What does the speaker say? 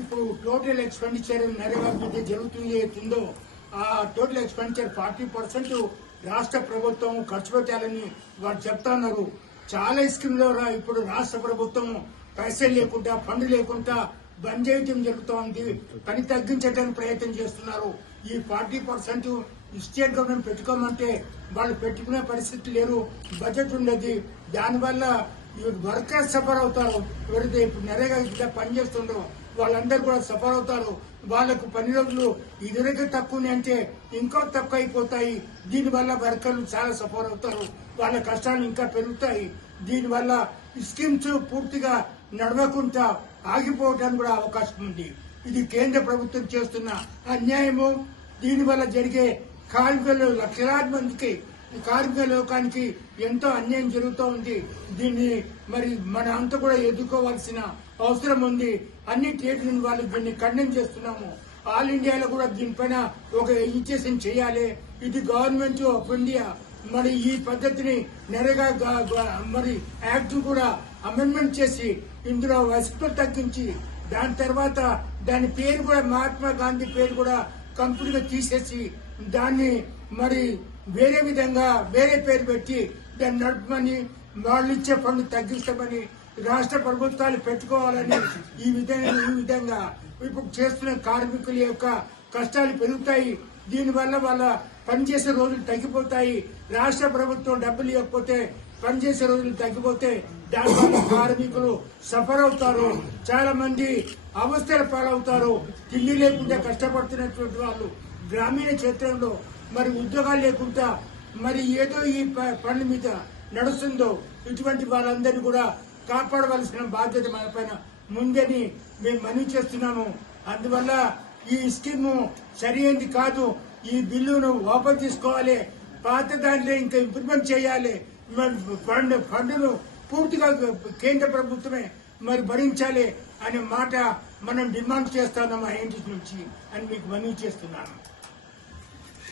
ఇప్పుడు total expenditure NREGA జరుగుతుందో ఆ టోటల్ ఎక్స్పెండిచర్ 40% రాష్ట్ర ప్రభుత్వం ఖర్చు పెట్టాలని వారు చెప్తా ఉన్నారు. చాలా స్కీమ్లో ఇప్పుడు రాష్ట్ర ప్రభుత్వం పైసలు లేకుండా ఫండ్ లేకుండా బంద్ చేయడం జరుగుతోంది. పని తగ్గించడానికి ప్రయత్నం చేస్తున్నారు. ఈ 40% స్టేట్ గవర్నమెంట్ పెట్టుకోమంటే వాళ్ళు పెట్టుకునే పరిస్థితి లేరు. బడ్జెట్ ఉండదు. దానివల్ల వర్కర్స్ సఫర్ అవుతారు. ఎవరైతే ఇప్పుడు నరేగా ఇలా పనిచేస్తుండో వాళ్ళందరూ కూడా సఫర్ అవుతారు. వాళ్లకు పని రోజులు ఇదివరకే తక్కువనే అంటే ఇంకా తక్కువ అయిపోతాయి. దీనివల్ల వర్కర్లు చాలా సఫర్ అవుతారు. వాళ్ళ కష్టాలు ఇంకా పెరుగుతాయి. దీనివల్ల స్కీమ్స్ పూర్తిగా నడవకుండా ఆగిపోవడానికి కూడా అవకాశం ఉంది. ఇది కేంద్ర ప్రభుత్వం చేస్తున్న అన్యాయము. దీనివల్ల జరిగే కార్మికులు లక్షలాది మందికి కార్మిక లోకానికి ఎంతో అన్యాయం జరుగుతూ ఉంది. దీన్ని మరి మన అంతా కూడా ఎదుర్కోవాల్సిన అవసరం ఉంది. అన్ని ట్రేడ్ యూనియన్ వాళ్ళు దీన్ని ఖండన చేస్తున్నాము. ఆల్ ఇండియాలో కూడా దీనిపైన ఒక ఇనిషియేషన్ చేయాలి. ఇది గవర్నమెంట్ ఆఫ్ ఇండియా మరి ఈ పద్ధతిని నరేగా మరి యాక్ట్ కూడా అమెండ్మెంట్ చేసి ఇందులో వసతులు తగ్గించి దాని తర్వాత దాని పేరు కూడా మహాత్మా గాంధీ పేరు కూడా కంప్లీట్ గా తీసేసి దాన్ని మరి వేరే విధంగా వేరే పేరు పెట్టి దాన్ని నడపమని వాళ్ళు ఇచ్చే ఫండ్ తగ్గిస్తామని రాష్ట్ర ప్రభుత్వాలు పెట్టుకోవాలని ఈ విధంగా ఇప్పుడు చేస్తున్న కార్మికుల యొక్క కష్టాలు పెరుగుతాయి. దీనివల్ల వాళ్ళ పనిచేసే రోజులు తగ్గిపోతాయి. రాష్ట్ర ప్రభుత్వం డబ్బులు ఇవ్వకపోతే పనిచేసే రోజులు తగ్గిపోతే దానివల్ల కార్మికులు సఫర్ అవుతారు. చాలా మంది అవస్థల పాలవుతారు. తిండి లేకుండా కష్టపడుతున్నటువంటి వాళ్ళు గ్రామీణ క్షేత్రంలో మరి ఉద్యోగాలు లేకుండా మరి ఏదో ఈ పనుల మీద నడుస్తుందో ఇటువంటి వాళ్ళందరినీ కూడా కాపాడవలసిన బాధ్యత మన పైన ముందని మేము మనవి చేస్తున్నాము. అందువల్ల ఈ స్కీము సరైనది కాదు. ఈ బిల్లును వాపసు తీసుకోవాలి. పాత దాంట్లో ఇంకా ఇంప్లిమెంట్ చేయాలి. ఫండ్ను పూర్తిగా కేంద్ర ప్రభుత్వమే మరి భరించాలి అనే మాట మనం డిమాండ్ చేస్తున్నాం ఐఎన్టీ నుంచి అని మీకు మనవి చేస్తున్నాను.